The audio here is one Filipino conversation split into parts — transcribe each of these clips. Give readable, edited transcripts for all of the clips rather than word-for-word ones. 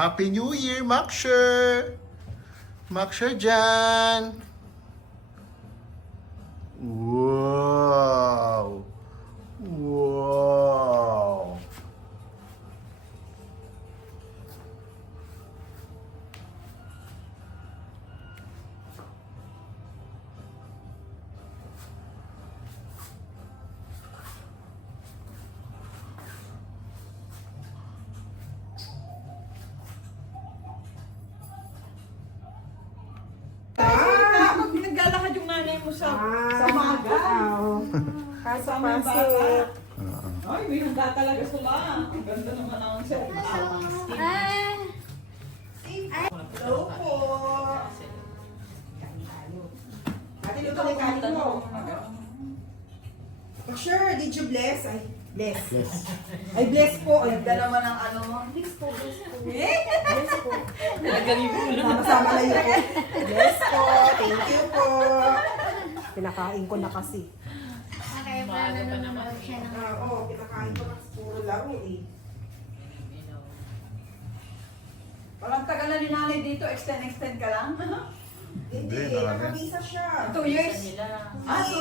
Happy New Year, Maxer! Maxer dyan! Wow! Wow! Naglalakad yung nanay mo sa maga. Kasama bata. Ay, may handa talaga sila. Ang ganda naman ang set. Hello po. Ate, luto na yung kanin mo. Sure, did you bless? Ay, bless. Yes. Ay, bless po. Ay, Ganda naman ang ano mo. bless po. Nagaling mo lang. Sama-sama na yun. Bless po. Thank you po. Pinakain ko na kasi. Okay, para nanonood siya ng... Oo, pinakain ko kasi puro laro eh. Walang tagal na ni nanay dito. Extend ka lang. Hindi, nakabisa siya. 2 years? 2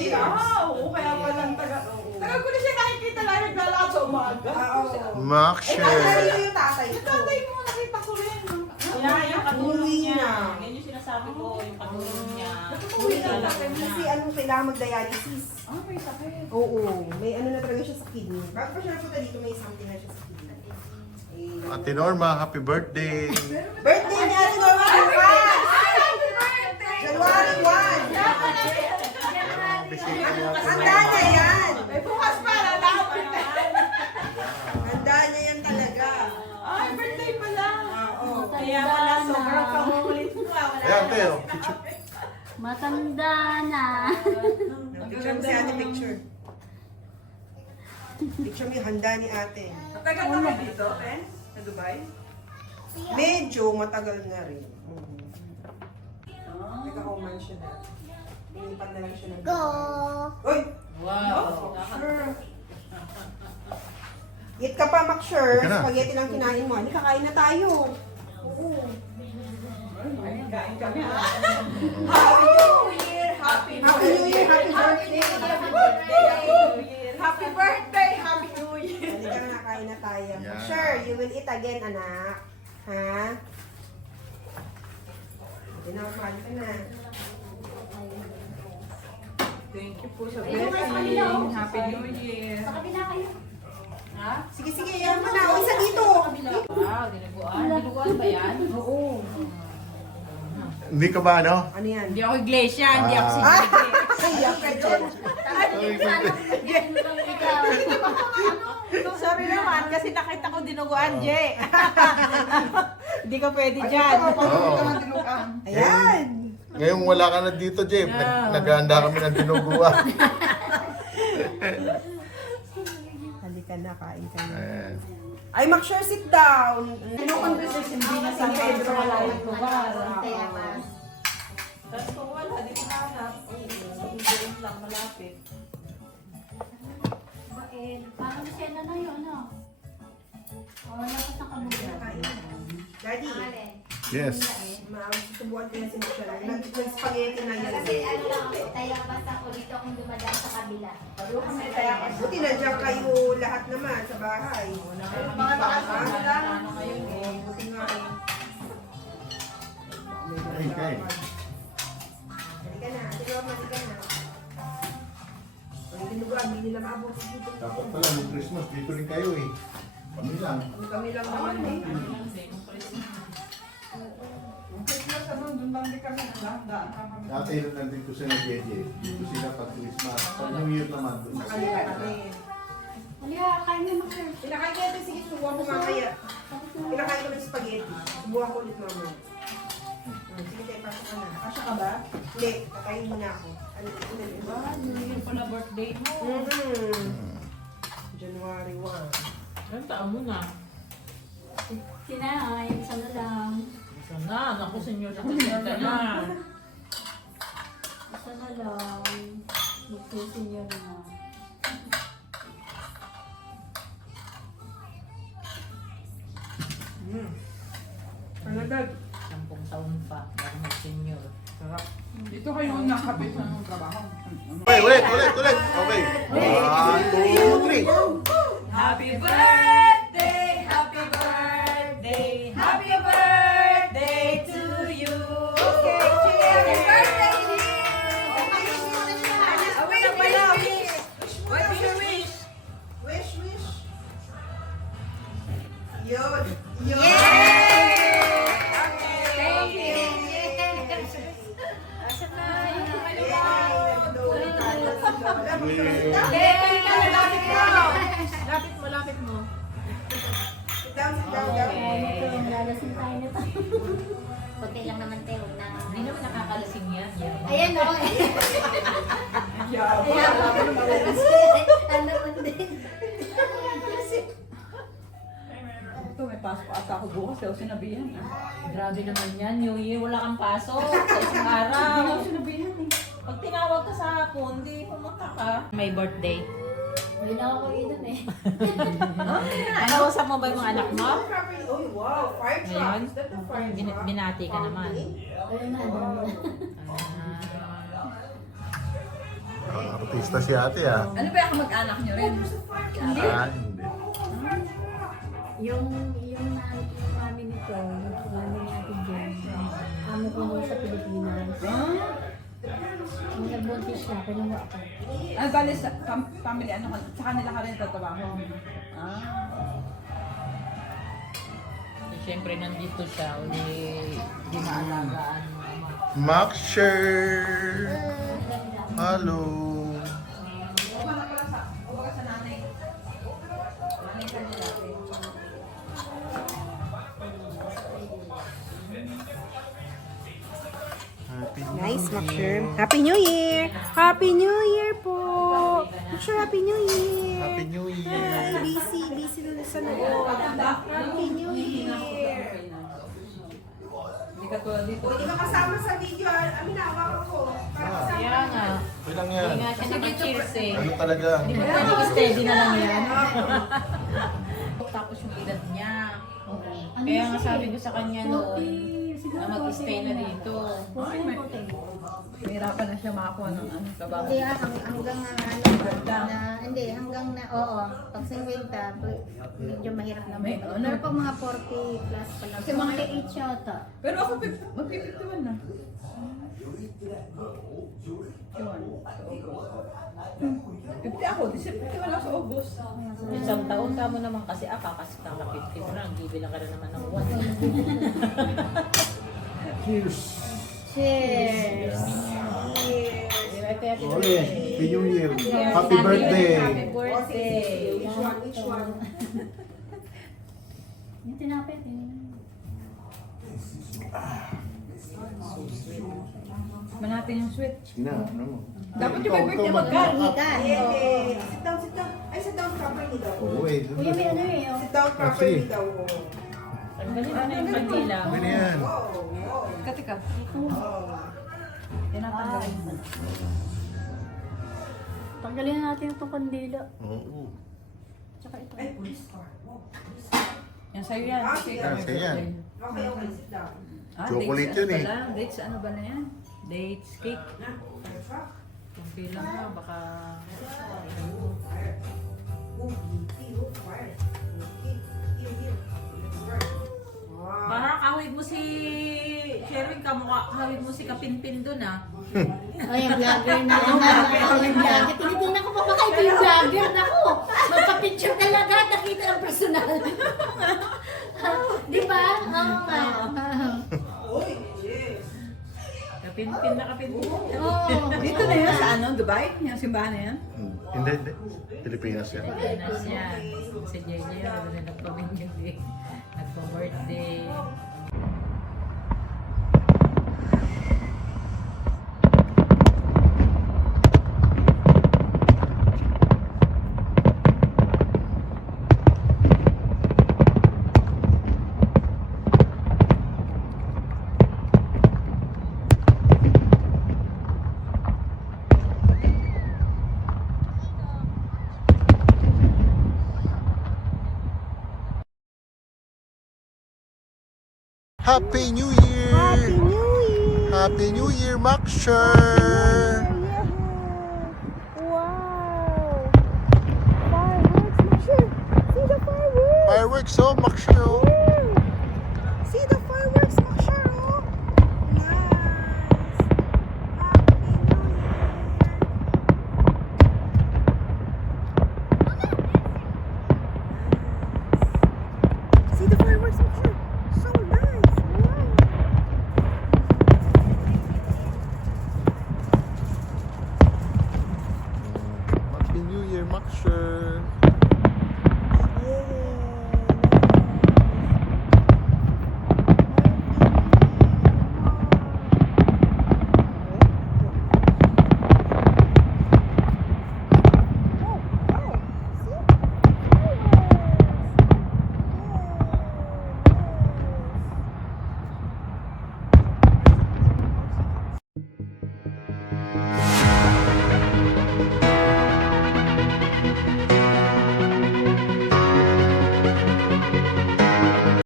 years. Oo, kaya palang tagal. Tagal ko na siya nakikita lang naglalakad sa umaga. Oo. Eh, Maxer! tatay yung tatay ko. Tatay mo, nakita ko rin. Yung katulong Uwi niya. na. Yan yung sinasabi ko, yung katulong niya. Uwi na. Kasi anong kailangan mag-dialysis. May sakit. Oo, may ano na talaga siya sa kidney. Bago pa siya napunta dito, may something na siya sa kidney. Eh, Ate Norma, happy birthday! birthday niya rin January 1! January 1! Handa niya yan! May bukas pa, lalapit na. Handa niya yan talaga. Ay, birthday pala. Oo. Kaya pala sobrang pangulit ko. Ayan, ate, oh. Picture. Matanda na. Picture mo si ate, picture. Picture mo yung handa ni ate. Tagal ka na dito, Pen? Sa Dubai? Medyo matagal na rin. Nagka-oman siya na. Pinilipat na lang siya ng... Go! Uy! Wow. Sure. Eat ka pa, Mac, sure. Halika na. Spaghetti lang kinain mo. Halika, kain na tayo. Oo. Ay, kain kami. Happy New Year! Happy Happy New Year! Happy birthday! Happy birthday! Happy New Year! Happy birthday! Happy New Year! Halika na, kain na tayo. Yeah. Sure, you will eat again, anak. Ha? Pinakamal ka na. Thank you po sa blessing. Happy New Year! Sa kabila kayo. Sige, sige, yan mo na. O, isa dito. Wow, dinuguan. Dinuguan ba yan? Oo. Hindi ka ba, ano? Ano yan? Hindi ako iglesia, hindi ako Ah. Iyak ka dyan. Sorry naman, kasi nakita ko dinuguan, Jay. Hindi ka pwede dyan. Oo. Ayan. Ngayong wala ka na dito, Jay. Naghahanda kami ng dinuguan. Halika na, kain ka na. Ayan. Ay, Mac, sure, sit down. Conversation din na sa Pedro Malayang lugar. Kaya pa. Tapos kung wala, di ko nahanap. Doon lang, malapit. Bakit? Parang siya na na yun, no? O, lapas na kamula. Daddy, Alin? Yes. susubuan ko yan si Mac, sure. Nag-spaghetti na yan. Kasi ano lang, tayo basta ko dito kung dumadaan sa kabila. Buti nandiyan kayo lahat naman sa bahay. Mga nakasama sila. Ano ngayon eh. Buti nga eh. Kain, kain. Halika na, ate Norma, halika na. Ang dinuguan, hindi nila maabot dito. Dapat pala, yung Christmas, dito rin kayo eh. Kami lang. Kami lang naman eh. Yung Christmas naman, doon lang din kami. Daan kami. Dati nung nandito sila na JJ, dito sila pag Christmas. Pag New Year naman, doon na Halika sila. kami. Halika, kain na makar. Pinakain ko sige, subuhan ko mamaya. Pinakain ko ng spaghetti. Subuhan ko ulit mamaya. Sige tayo, pasok ka na. Kasya ka ba? Hindi, kakain muna ako. Ano ito na yun? Yung pala birthday mo. January 1. Ilang taon mo na? Sinay, isa na lang. Isa na, naku senyor na kasenta na. Isa na lang. Magsisinyo na. Talagang. 10 taon pa, bago mag-senior. Sarap. Dito kayo nakapit sa ng trabaho. Ulit. Okay. 1, 2, 3. Happy birthday, happy birthday, happy birthday to you. Okay, happy birthday, What is your wish? Wish. Yun. Lapit mo. Sit down. Ito, lalasing tayo nito. Kunti lang naman tayo na. Hindi naman nakakalasing yan. Ayan o. Yeah. Ano naman din. Ito, may pasok ata ako bukas. Pero sinabihan. Grabe naman yan, New Year, wala kang pasok sa isang araw. Sinabihan eh. Pag tinawag ka sa hapon, di pumunta ka. May birthday. Hindi na ako inom eh. Nakausap mo ba yung mga anak mo? Oh, wow. Fire Ngayon? trucks. That's a fire truck. Binati ka naman. Ayun na, dami na. Artista si ate ah. Ano ba yung mag-anak nyo rin? Hindi. Yung mami nito, yung mami ni Ate Jen, amo ko nun sa Pilipinas. Nung nagbuntis siya, kinuha ako. Ano bali sa family, ano ka, sa kanila ka rin tatrabaho? Siyempre nandito siya, di maalagaan mo. Maxer. Hello. Happy New Nice, Year. Maxer. Happy New Year! Happy New Year po! Maxer, Happy New Year! Happy New Ay, Year. busy na sa loob. Happy New Year! Hindi ka tulad dito. O, hindi ka kasama sa video. Amin, hawakan ko. Para kasama. Kaya nga, Okay lang hindi yan. nga siya nag-cheers eh. Ano talaga? Di ba pwedeng steady na lang yan? Tapos yung edad niya. Kaya nga sabi ko sa kanya noon, na mag-stay na dito. Mahirapan na siya makakuha ng ano, trabaho. Hindi hanggang hanggang na, oo. Pag 50, medyo mahirap na. May, ano? Pero pag mga 40 plus pa lang. Kasi mga 8 yata. Pero ako mag-51 na. Iwan. 50 ako, 51 ako sa August. Isang taon ka mo naman kasi kasi kaka-50 mo lang, bibilang ka na naman ng 1. Cheers. Cheers! Ole, Happy New Year. Happy birthday. Happy O, sige, birthday. sige. Which one? Yung tinapit eh. Manatin yung sweet. Sige na, ano mo? Dapat yung may birthday Ikaw, magkano? Eh, sit down. Ay, sit down properly daw. Oo eh. Kuya, may ano eh. Oh. Sit down properly daw. Tanggalin mo na yung kandila. Ano na yan? Oh. Katika. Tinatanggalin mo. Tanggalin na natin itong kandila. Oo. Tsaka ito. Ay, police car. Yan sa'yo yan. Ah, Kasi- yan, sa'yo yan. Okay, sit down. Chocolate dates, yun ano eh. pala? Dates, ano ba na yan? Dates, cake. Na, fire truck. Kung bilang ka, baka... Fire. Oh, fire. Here. Let's work. Wow. Parang kahawig mo si Sherwin, kahawig mo si Kapinpin dun ah. Ay, yung vlogger na lang. Yung vlogger. Tinitingnan ko pa baka ito yung vlogger. Naku, magpa-picture talaga. Nakita ang personal. Di ba? Oo nga. Oy, yes. Kapinpin na Kapinpin. Oo. Dito na yan sa ano, Dubai? Yung simbahan na yan? Hindi. Pilipinas yan. Pinas yan. Si JJ, ano na nagpamingin. Nagpa-birthday. Happy New Year! Happy New Year! Happy New Year, Maxer! Wow! Fireworks, Maxer! See the fireworks! Fireworks, oh, Maxer, oh. See the fireworks, Maxer, oh! Nice! Happy New Year! See the fireworks, Maxer!